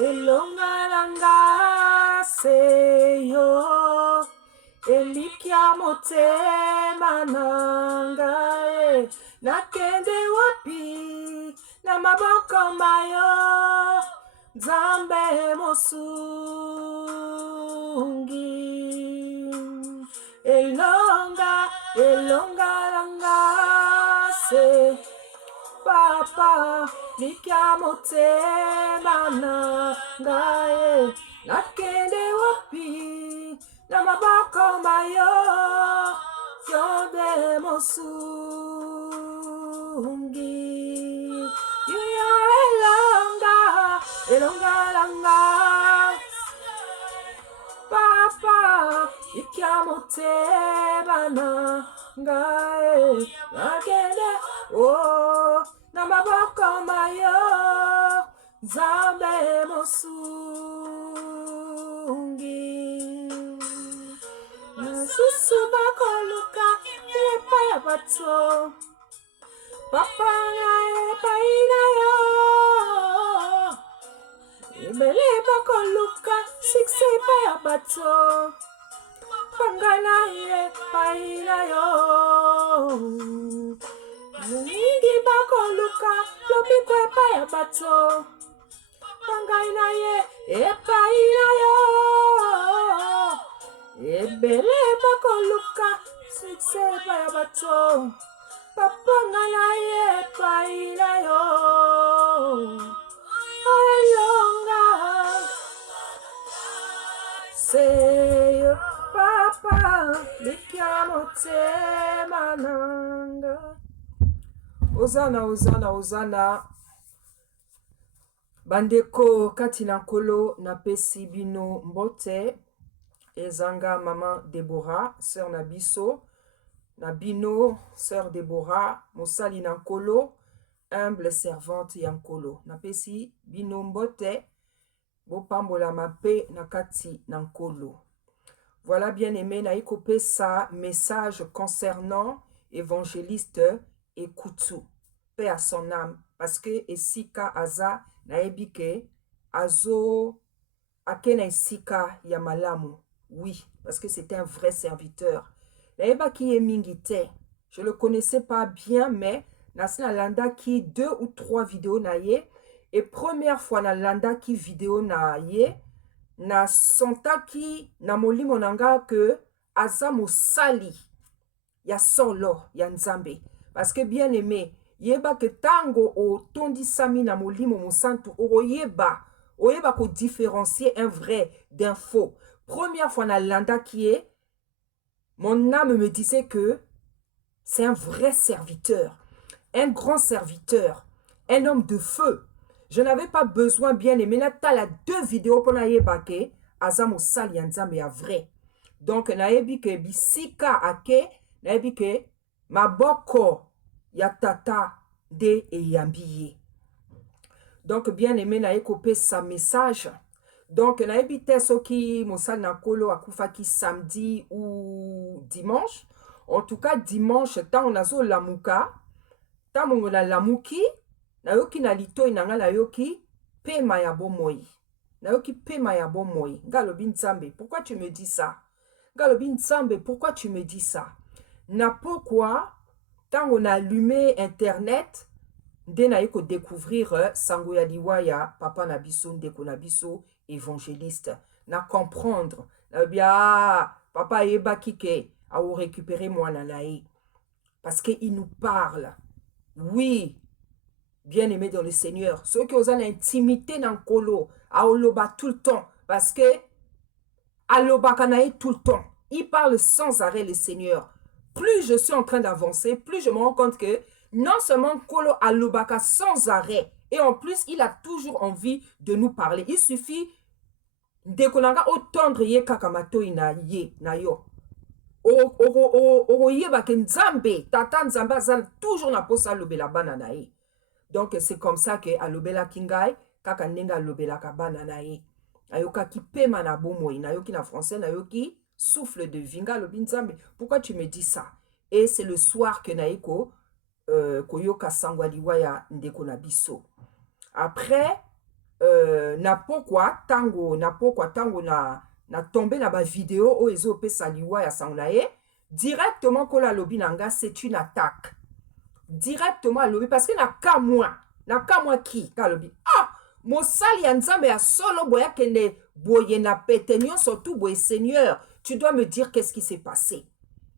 elongalanga seyo elikia motema nanga nakende wapi na maboko mayo Nzambe mosungi elongalanga se Papa, likia motema nangaye nakende wapi na maboko mayo yonde mosungi yuya elongalanga Papa, likia motema nangaye nakende na maboko mayo Nzambe mosungi nasusu bakoluka epa ya bato Papa epa inayo ebele bakoluka sikse epa ya bato Pangana epa inayo Mingi bakoluka lobiko epa ya bato Pangai na ye epa inayo Ebele bakoluka sikse epa ya bato Papanga na ye epa inayo Alonga Seyo Papa likia motema nanga Ozana bandeko kati na nkolo na pesi bino mbote ezanga mama Deborah sœur na biso na bino sœur Deborah mosali na nkolo humble servante ya nkolo na pesi bino mbote bopambola mape na kati na nkolo. Voilà bien aimé na ikopesa message concernant évangéliste Ekutu, paix à son âme, parce que esika aza na ebike azo akena esika ya malamu, oui, parce que c'était un vrai serviteur. Na eba ki emingite, je le connaissais pas bien, mais nasina landa ki 2 ou 3 vidéos na ye, et première fois na landa ki vidéo na ye, na sonta ki na molimo nanga que aza mosali ya solo ya Nzambe. Parce que bien aimé, yeba que tango o tondi sami na molimo mosantu oyeba ko différencier un vrai d'un faux. Première fois na landa qui est, mon âme me disait que c'est un vrai serviteur, un grand serviteur, un homme de feu. Je n'avais pas besoin bien aimé na tala 2 vidéos pour na yeba ke azamo sali ya Nzambe ya vrai. Donc na yebi ke bisika ake na yebi ke maboko ya tata de eyambiye. Donc bien aimé na ekopé sa message. Donc na ebite soki mosali na kolo akufaki samedi ou dimanche. En tout cas dimanche tant on azo lamuka, tant on la lamuki, na yoki na litoi nanga la yoki pema ya bomoi. Na yoki pema ya bomoi. Ngalobi Nzambe, pourquoi tu me dis ça? Ngalobi Nzambe, pourquoi tu me dis ça? Na pourquoi quand on a allumé internet, dès qu'on découvrir sango ya liwa ya papa nabiso ndeko nabiso évangéliste, na comprendre, na bien papa eba kike a ou récupérer moi nanaï parce que il nous parle. Oui, bien aimé dans le Seigneur, ceux qui ont l'intimité dans kolo, a oloba tout le temps parce que aloba kanaï tout le temps. Il parle sans arrêt le Seigneur. Plus je suis en train d'avancer, plus je me rends compte que non seulement Kolo Alobaka sans arrêt, et en plus, il a toujours envie de nous parler. Il suffit de konanga otendre ye kakamato ina ye na yo. Ye bake Nzambe, tata Nzambe azal toujours na posa lobela banana ye. Donc c'est comme ça que alobela kingai kaka nenga lobela ka banana ye. Ayoka ki pema na bomoi, na yoki na français na yoki souffle de vinga lobi Nzambe. Pourquoi tu me dis ça? Et c'est le soir que naiko koyoka sangwaliwa ya ndeko na biso. Après na pokwa tango na tombé na ba vidéo o ezo pe saliwa ya sango ye directement kola lobi nanga c'est une attaque directement lobi parce que na kamwa ki ka lobi mosali ya nzambe ya solo boya kende boye na pete surtout boye Seigneur tu dois me dire qu'est-ce qui s'est passé.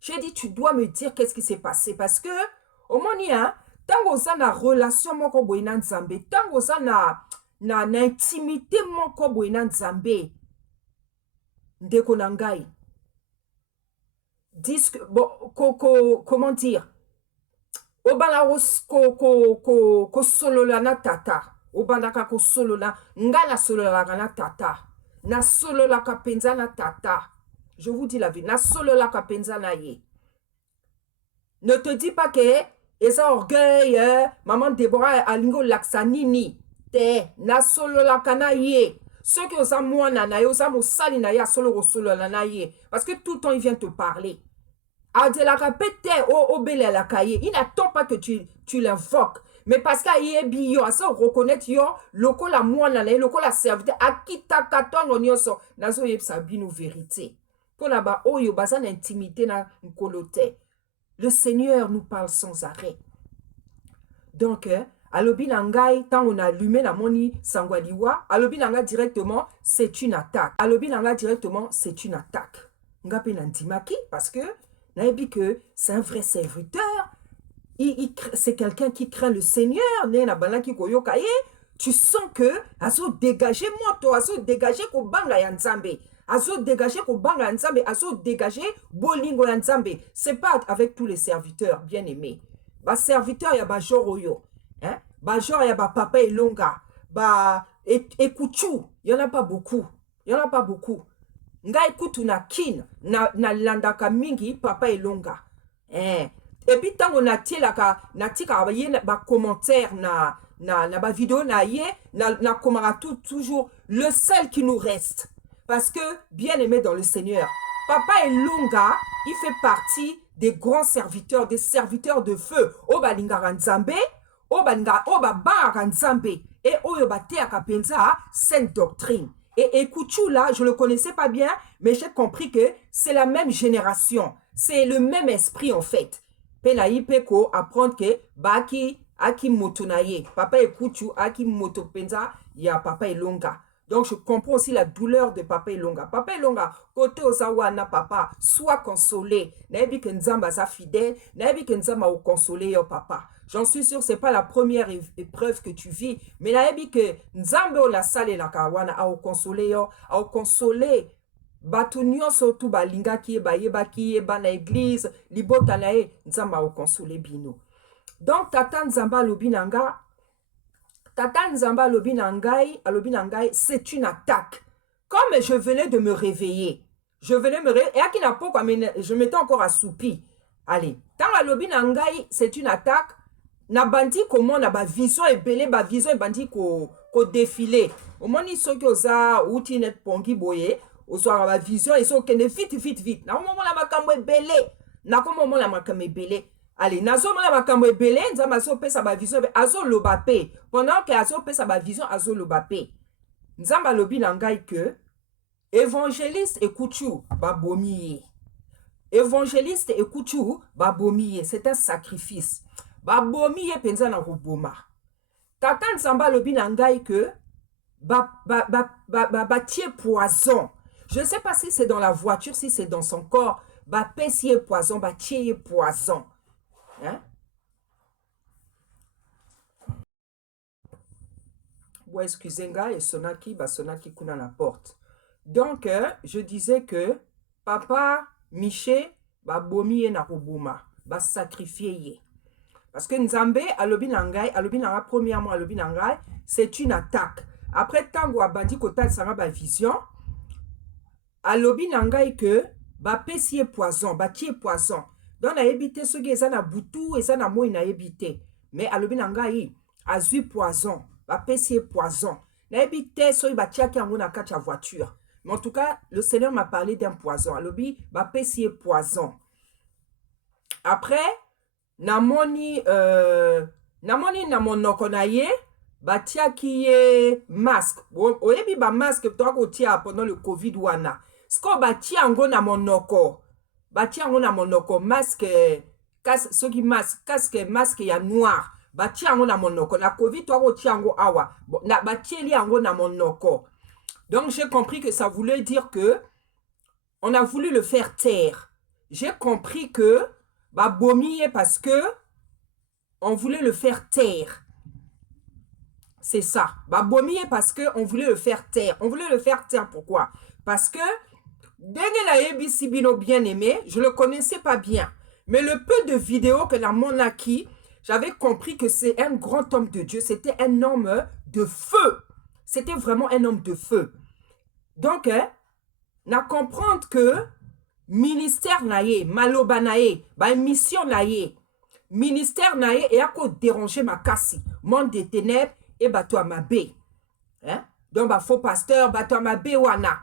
J'ai dit tu dois me dire qu'est-ce qui s'est passé parce que au moni tango oza na relation moko boye na nzambe tango oza na intimité moko boye na nzambe ndeko na ngai comment dire obala kosolola na tata obandaka kosolola nga na sololaka na tata na sololaka penza na tata je vous dis la vie na sololaka penza na ye ne te dis pas que eza orgueil maman Deborah alingo laksa nini te na sololaka na ye soki oza mwana na ye oza mosali na ye asolo kosolola na ye parce que tout le temps il vient te parler adelaka pete obelelaka ye il n'attend pas que tu l'invoques mais parce qu'ayebi yo asa reconnaître yo lokola mwana na ye lokola serviteur akitaka ntongo nyonso nazoyebisa bino vérité mpona baoyo baza na intimité na nkolo te. Le Seigneur nous parle sans arrêt. Donc, alobi na ngai, tant on a allumé la moni sangwaliwa, alobi na ngai directement, c'est une attaque. Alobi na ngai directement, c'est une attaque. Ngape nandimaki, parce que, naebi que c'est un vrai serviteur, c'est quelqu'un qui craint le Seigneur, tu sens que, azo dégager moto, azo dégager ko banga ya nzambe. Azo dégager ko banga nzambe, azo dégager bolingo ya nzambe. C'est pas avec tous les serviteurs bien-aimés. Ba serviteur ya ba joroyo, hein? Ba genre ya ba papa elonga, ba ekuchu, il y en a pas beaucoup. Il y en a pas beaucoup. Nga ekutu na kin na landaka mingi papa elonga. Et puis tant on a tika ba commentaire na ba vidéo na ye na komara toujours le seul qui nous reste. Parce que, bien aimé dans le Seigneur, Papa Elonga, il fait partie des grands serviteurs, des serviteurs de feu. Oba lingara nzambe, oba bara nzambe, et oba teaka penza, sainte doctrine. Et Ekuchu là, je le connaissais pas bien, mais j'ai compris que c'est la même génération. C'est le même esprit en fait. Penaï peko apprendre que baki aki motonaye. Papa Ekuchu aki moto penza, ya Papa Elonga. Donc, je comprends aussi la douleur de Papa Elonga. Papa Elonga, côté Osawana, papa, sois consolé. Naebi que Nzamba sa fidèle, naebi que Nzamba ou consolé yo papa. J'en suis sûr, c'est pas la première épreuve que tu vis, mais naebi que Nzamba ou la sale la kawana a ou consolé yo, a ou consolé. Batunyo sotu ba linga ki ba yeba ki ba na église, libota na e, Nzamba ou consolé bino. Donc, tata Nzamba lobinanga, Tata Nzamba alobi nangai, c'est une attaque. Comme je venais de me réveiller, et je m'étais encore assoupi. Allez, tant alobi nangai, c'est une attaque. Na bandi comment na ba vision et belé ba vision et bandi ko défilé. Au moins ils sont que ça outil net pongi boye, au soir ba vision et sont que vite. Na moment la makambo e belé, na comme moment la makambo belé. Allez, nazo mona makambo ebele, nzamba azo pesa ba vision, azo lobape. Pendant que azo pesa ba vision, azo lobape. Nzamba lobi na ngai que évangéliste ekuchu babomiye. Évangéliste ekuchu babomiye, c'est un sacrifice. Babomiye penza na roboma. Tata nzamba lobi na ngai que tie poison. Je ne sais pas si c'est dans la voiture, si c'est dans son corps. Pesier poison, tie poison. Hein? Bon, excusez-moi, et sonaki kuna la porte. Donc, je disais que papa Miché ba bomi na roboma, ba sacrifier. Parce que Nzambe alobi nangai, premièrement alobi nangai, c'est une attaque. Après tango abandi kota sanga ba vision, alobi nangai que ba pesier poison, ba tie poison. Donc, na ebité ceux qui sont na boutou et ça na moi na ebité. Mais alobi nangai azui poison, ba pesier poison. Na ebité ceux ba tia ki na kacha voiture. Mais en tout cas, le Seigneur m'a parlé d'un poison. Alobi ba pesier poison. Après, namoni na monoko na ye, batia qui est masque. Oyebi ba masque toi ko tia pendant le Covid wana. Sko batia ngo na monoko. Batia ngo na monoko masque casque ceux qui masque ya noir. Batia ngo na monoko na Covid toi ko tia ngo awa. Na batia li ngo na monoko. Donc j'ai compris que ça voulait dire que on a voulu le faire taire. J'ai compris que bah bomier parce que on voulait le faire taire. C'est ça. Bah bomier parce que on voulait le faire taire. On voulait le faire taire pourquoi? Parce que Dengela ABC Bino bien aimé, je le connaissais pas bien. Mais le peu de vidéos que la monarchie, j'avais compris que c'est un grand homme de Dieu. C'était un homme de feu. C'était vraiment un homme de feu. Donc, na comprendre que ministère naye, maloba naye, ba mission naye, ministère naye et à quoi déranger ma cassi, monde des ténèbres et bateau à ma baie. Hein? Donc, ba faux pasteur, bateau à ma baie wana.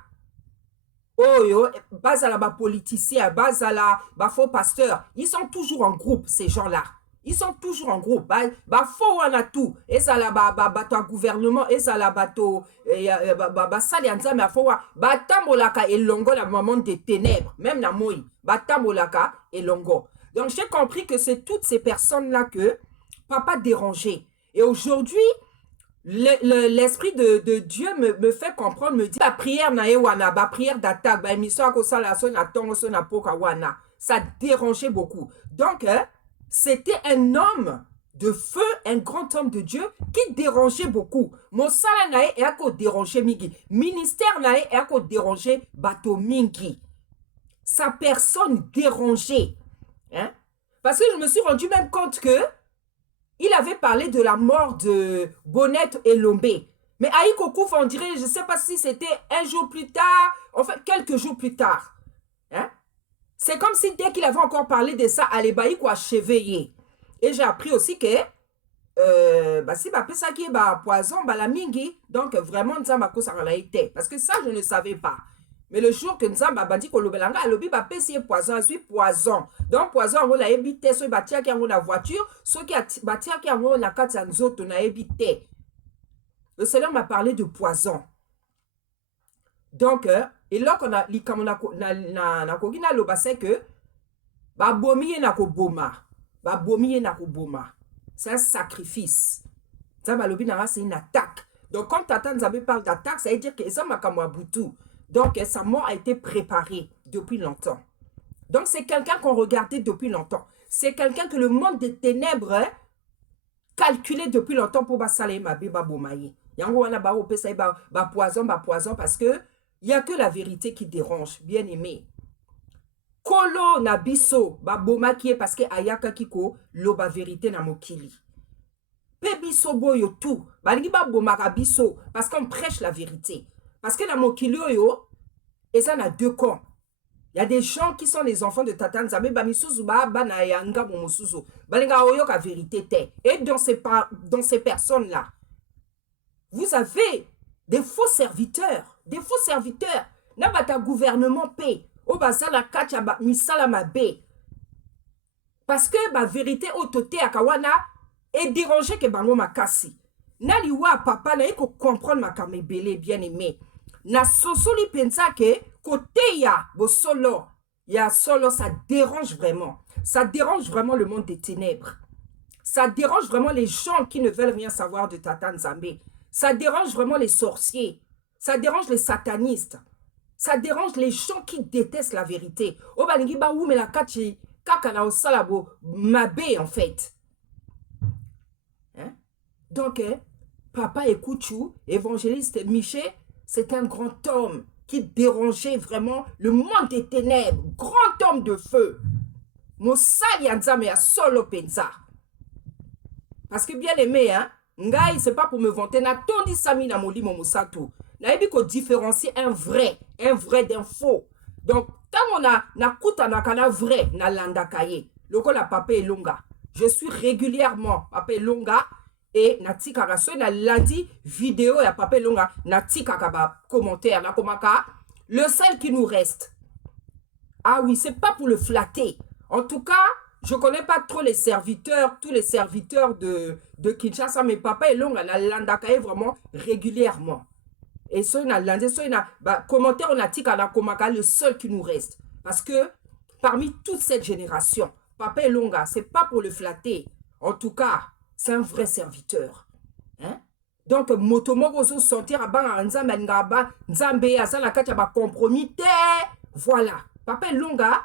Oh yo, bazala ba politicien, bazala ba faux pasteur, ils sont toujours en groupe ces gens-là. Ils sont toujours en groupe. Ba faux wana tout. Et ça la bateau gouvernement, et ça la bateau sali anza mais faux ba tambolaka et longo la maman des ténèbres, même la moi. Ba tambolaka et longo. Donc j'ai compris que c'est toutes ces personnes-là que papa dérangeait. Et aujourd'hui, l'esprit de Dieu me fait comprendre, me dit la prière na wana, la prière d'attaque, ba émission ko sala so na tongo so na poka wana, ça dérangeait beaucoup. Donc c'était un homme de feu, un grand homme de Dieu qui dérangeait beaucoup. Mon sala nae et ako déranger mingi, ministère nae et ako déranger bato mingi. Sa personne dérangeait, hein? Parce que je me suis rendu même compte que il avait parlé de la mort de Bonnette et Lombé. Mais Aïko Kouf, on dirait, je ne sais pas si c'était un jour plus tard, enfin quelques jours plus tard. Hein? C'est comme si dès qu'il avait encore parlé de ça, Alebaï quoi chevillé. Et j'ai appris aussi que si ça qui est poison, la mingi, donc vraiment, ça a été. Parce que ça, je ne savais pas. Mais le jour que nous avons dit que le belanga, le biba c'est poison, c'est poison. Donc poison, on a évité ceux qui ont la voiture, ceux qui ont la carte en zone, on a évité. Le Seigneur m'a parlé de poison. Donc, et là qu'on a li comme on a kogina le bassin que ba bomiye na ko boma, ba bomiye na ko boma. C'est un sacrifice. Ça ba lobi na c'est une attaque. Donc quand Tata Nzambe parle d'attaque, ça veut dire que ça m'a kamwabutu. Donc, sa mort a été préparée depuis longtemps. Donc, c'est quelqu'un qu'on regardait depuis longtemps. C'est quelqu'un que le monde des ténèbres calculait depuis longtemps pour basaler ma biba bomaye. Yango wana ba opesa ba poison parce que il y a que la vérité qui dérange, bien aimé. Kolo na biso ba boma qui est parce que ayaka kiko lo ba vérité na mokili. Pe biso boyo tout, balingi ba boma biso parce qu'on prêche la vérité. Parce que dans mon kilio, et ça, a deux camps. Il y a des gens qui sont les enfants de Tata Nzambe, la vérité. Et dans ces personnes-là, vous avez des faux serviteurs. Des faux serviteurs. N'a gouvernement paix. Parce que la vérité au toté à Kawana est dérangée que bango makasi. Naliwa papa na yeko comprendre ma kamebele bien aimé. Na sosoli pensa que côté ya bo solo ya solo ça dérange vraiment. Ça dérange vraiment le monde des ténèbres. Ça dérange vraiment les gens qui ne veulent rien savoir de Tata Nzambe. Ça dérange vraiment les sorciers. Ça dérange les satanistes. Ça dérange les gens qui détestent la vérité. O balingi ba ou me la kachi kaka na osalabo mabe en fait. Hein? Donc Papa Ekouchou, évangéliste Miché, c'est un grand homme qui dérangeait vraiment le monde des ténèbres. Grand homme de feu. Mosali Nzambe a solo pensa. Parce que bien aimé, hein, Ngai, c'est pas pour me vanter. Na tondi sami na moli momosato. Na ebi ko différencier un vrai d'un faux. Donc, tant on a na kuta na kana vrai na landa kaye. Loko la papa Elonga. Je suis régulièrement papa Elonga. Et natika raso na lundi vidéo ya papa Longa natika kaba commentaire na komaka le seul qui nous reste. Ah oui, c'est pas pour le flatter. En tout cas, Je connais pas trop les serviteurs, tous les serviteurs de Kinshasa, mais Papa Elonga na landaka vraiment régulièrement. Et ça, commentaire, on a dit qu'à la Komaka, le seul qui nous reste. Parce que parmi toute cette génération, Papa Elonga, c'est pas pour le flatter. En tout cas, c'est un vrai serviteur. Hein? Donc, Motomoko se sentir à ban Nzambe Ngaba, Nzambe Azala Kachaba compromis. Voilà. Papa Elonga,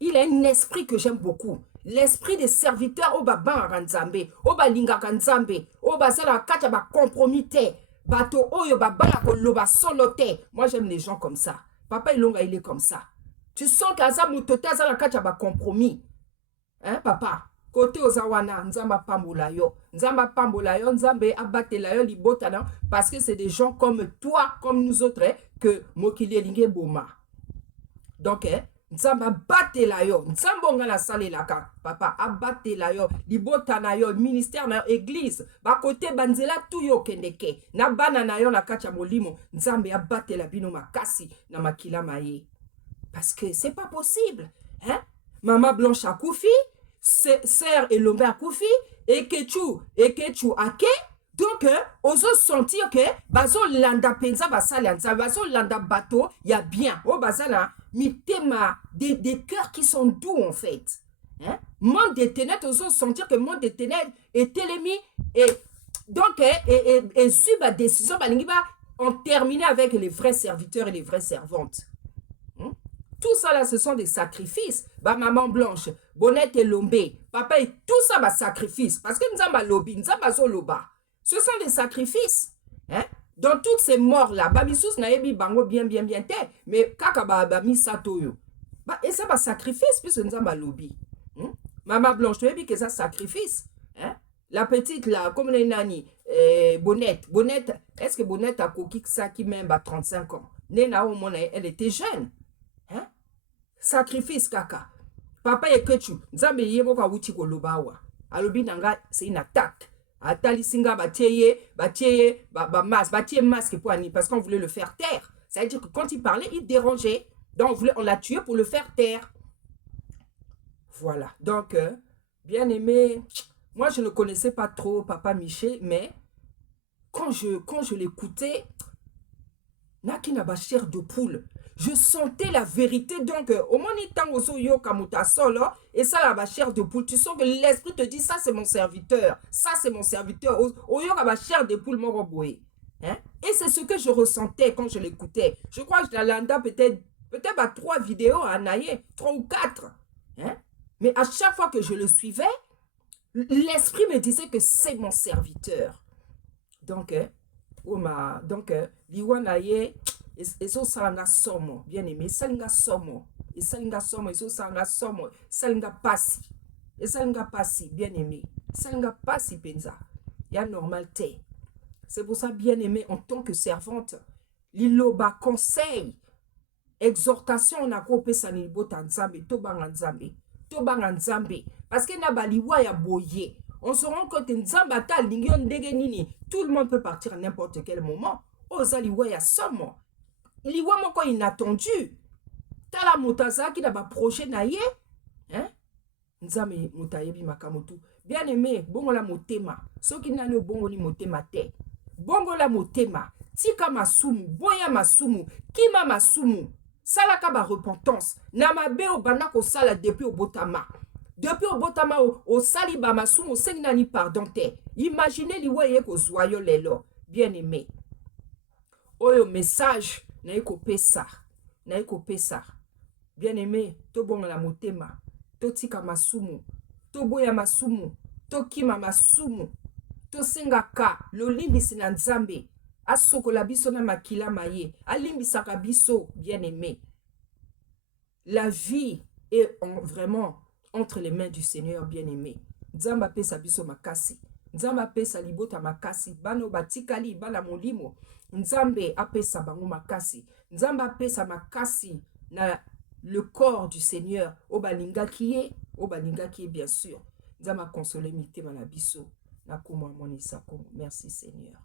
il a un esprit que j'aime beaucoup. L'esprit des serviteurs au Baban Nzambe, au Balinga Nzambe, au Bazala Kachaba compromis. Bato oyo babala koloba solo te. Moi j'aime les gens comme ça. Papa Elonga il est comme ça. Tu sens qu'aza mutote aza la kacha ba compromis. Hein papa? Côté ozawana nzamba pambola yo. Nzamba pambola yo, nzambe abatela yo libota na parce que c'est des gens comme toi, comme nous autres que mokili linge boma. Donc nzamba batela yo, nzambonga la sale laka. Papa abatela yo, libota na yo, ministère na yo, église. Ba côté banzela tout yo kendeke. Na bana na yo la kacha molimo, nzambe abatela bino makasi na makila maye. Parce que c'est pas possible, hein? Maman Blanche a koufi, sœur Elombe a koufi, et que tu ake. Donc, oso sentir que bazo landa penza basala bazo landa bateau, il y a bien. Oh bazana mitema des cœurs qui sont doux en fait. Hein? Monde des ténèbres, oso sentir que monde des ténèbres est l'ennemi et donc et suit ma décision balingi ba en terminer avec les vrais serviteurs et les vraies servantes. Hein? Tout ça là, ce sont des sacrifices. Bah, maman Blanche, Bonnette et Lombé, papa et tout ça, bah, sacrifice. Parce que nous avons lobby, nous avons loba. Ce sont des sacrifices. Hein? Dans toutes ces morts-là, Babissous n'a bango bien, mais kaka ba mi satoyo. Bah, et ça va sacrifice, puisque nous avons lobby. Maman Blanche, tu as dit que ça sacrifice. Hein? La petite là, comme les nani, Bonnette, est-ce que Bonnette a coquille ça qui même à 35 ans? Nena au moins, elle était jeune. Hein? Sacrifice kaka. Papa et que tu, Nzambe yebo kwa wuti ko lobawa. Alobi nanga, c'est une attaque. Atali singa masque pour Annie, parce qu'on voulait le faire taire. Ça veut dire que quand il parlait, il dérangeait. Donc on l'a tué pour le faire taire. Voilà. Donc, bien aimé, moi je ne connaissais pas trop Papa Miché, mais quand je l'écoutais, Naki na ba chair de poule. Je sentais la vérité. Donc, au moins, il t'a oso yo kamuta solo. Et ça, la ba chair de poule. Tu sens que l'esprit te dit, ça, c'est mon serviteur. Ça, c'est mon serviteur. Au yo ba chair de poule, mon roboué. Hein? Et c'est ce que je ressentais quand je l'écoutais. Je crois que je l'anda peut-être à 3 vidéos à Naye, 3 ou 4. Hein? Mais à chaque fois que je le suivais, l'esprit me disait que c'est mon serviteur. Donc, Liwanaye, et so salanga somo, bien aimé, salinga somo, et salinga somo, et so salanga somo, salinga passi, et salinga passi, bien aimé, salinga passi penza, ya normalité. C'est pour ça, bien aimé, en tant que servante, liloba conseil, exhortation, on a coupé sa nilbota nzambe, tobanga nzambe, parce que na baliwa ya boye. On se rend compte que tout le monde peut partir à n'importe quel moment. Ozaliwa ya somo. Liwa moko inattendu. Tala motaza qui n'a pas projet na ye. Hein? Nzame motayebi makamotu. Bien aimé, bongo la motema. So qui n'a no bongo ni motema te. Bongo la motema. Tika masumu, boya masumu, kima masumu. Salaka ba repentance. Namabe o banako sala depuis au botama. Depuis au botama au saliba masumu sengnani pardon te. Imaginez li weye ko zoyo lelo. Bien aimé. Oyo message na eko pesa. Bien aimé, to bonga la motema. To tika masumu. To boya masumu. To kima masumu. To sengaka lolimbisi na nzambe. Asoko la biso na makila maye. Alimbisaka biso, bien aimé. La vie est vraiment entre les mains du Seigneur bien-aimé. Nzamba pesa biso makasi. Nzamba pesa libota makasi. Bano batikali, bana molimo. Nzambe apesa bango makasi. Nzamba pesa makasi na le corps du Seigneur. Obalinga qui est bien sûr. Nzamba consoler mitema na biso. Na kuma monisa. Merci Seigneur.